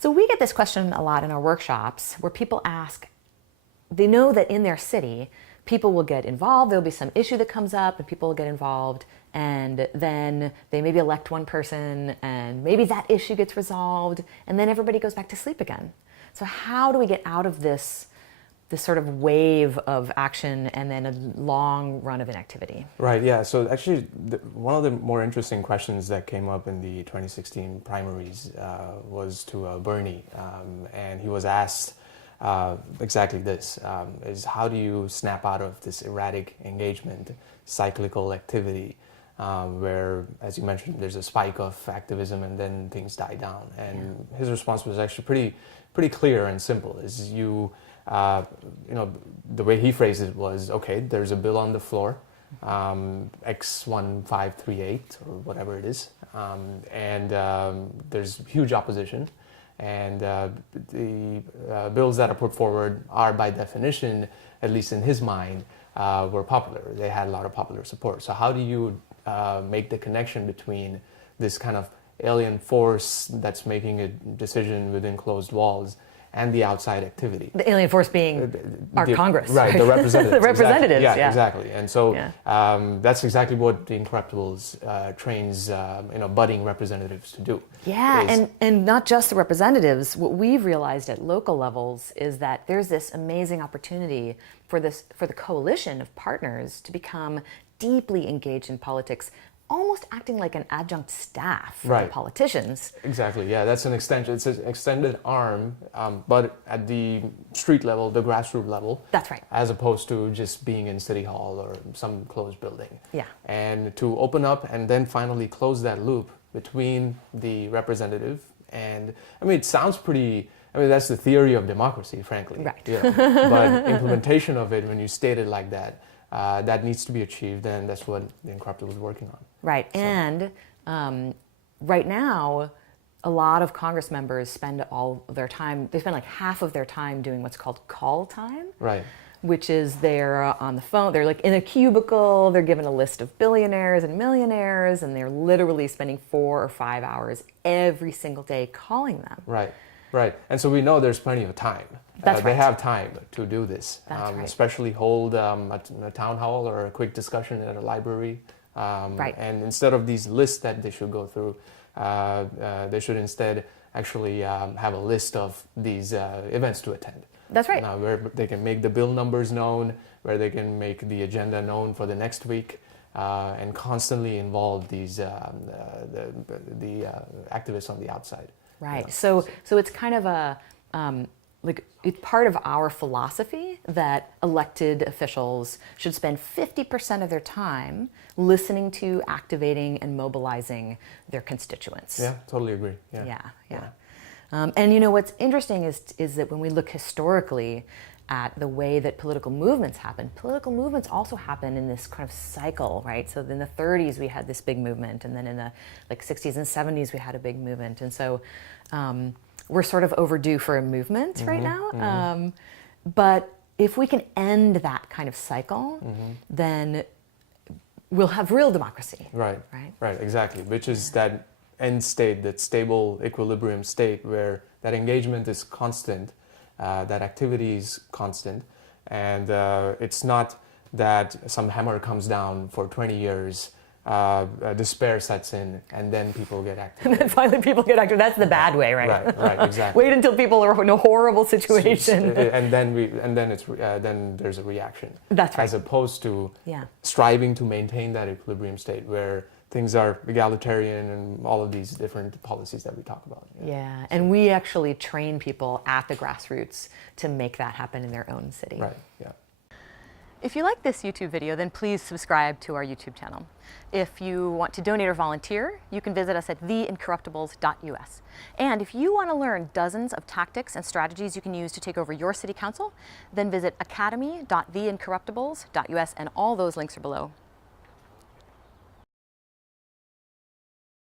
So we get this question a lot in our workshops where people ask, they know that in their city, people will get involved, there'll be some issue that comes up and people will get involved, and then they maybe elect one person and maybe that issue gets resolved and then everybody goes back to sleep again. So how do we get out of this sort of wave of action and then a long run of inactivity? Right, yeah. So actually, one of the more interesting questions that came up in the 2016 primaries was to Bernie, and he was asked exactly this, is how do you snap out of this erratic engagement, cyclical activity, where, as you mentioned, there's a spike of activism and then things die down. And his response was actually pretty clear and simple, is the way he phrased it was, okay, there's a bill on the floor, X1538 or whatever it is, and there's huge opposition, and the bills that are put forward are by definition, at least in his mind, were popular. They had a lot of popular support. So how do you make the connection between this kind of alien force that's making a decision within closed walls and the outside activity? The alien force being our Congress. Right, the representatives. The representatives, exactly. yeah. Exactly. And so that's exactly what the Incorruptibles trains budding representatives to do. Yeah, and not just the representatives. What we've realized at local levels is that there's this amazing opportunity for the coalition of partners to become deeply engaged in politics, almost acting like an adjunct staff for the politicians. Exactly, yeah, that's an extension. It's an extended arm, but at the street level, the grassroots level. That's right. As opposed to just being in City Hall or some closed building. Yeah. And to open up and then finally close that loop between the representative and, it sounds pretty, that's the theory of democracy, frankly. Right. Yeah. But implementation of it, when you state it like that, that needs to be achieved, and that's what the Incorruptible is working on. Right, so. And right now, a lot of Congress members spend all their time, they spend like half of their time doing what's called call time. Right. Which is they're on the phone, they're like in a cubicle, they're given a list of billionaires and millionaires, and they're literally spending 4 or 5 hours every single day calling them. Right, right. And so we know there's plenty of time. That's right. They have time to do this, That's right. Especially hold a town hall or a quick discussion at a library. Right. And instead of these lists that they should go through, they should instead actually have a list of these events to attend. That's right. Where they can make the bill numbers known, where they can make the agenda known for the next week, and constantly involve these the activists on the outside. Right. So it's kind of a it's part of our philosophy that elected officials should spend 50% of their time listening to, activating, and mobilizing their constituents. Yeah, totally agree. Yeah. And what's interesting is that when we look historically at the way that political movements also happen in this kind of cycle, right? So in the 30s we had this big movement, and then in the 60s and 70s we had a big movement, and so we're sort of overdue for a movement right now. But if we can end that kind of cycle, then we'll have real democracy. Right, exactly. Which is that end state, that stable equilibrium state where that engagement is constant, that activity is constant, and it's not that some hammer comes down for 20 years, despair sets in, and then people get active. And then finally people get active. That's the bad way, right? Right, exactly. Wait until people are in a horrible situation. And then there's a reaction. That's right. As opposed to striving to maintain that equilibrium state where things are egalitarian and all of these different policies that we talk about. Yeah, and we actually train people at the grassroots to make that happen in their own city. Right, yeah. If you like this YouTube video, then please subscribe to our YouTube channel. If you want to donate or volunteer, you can visit us at theincorruptibles.us. And if you want to learn dozens of tactics and strategies you can use to take over your city council, then visit academy.theincorruptibles.us, and all those links are below.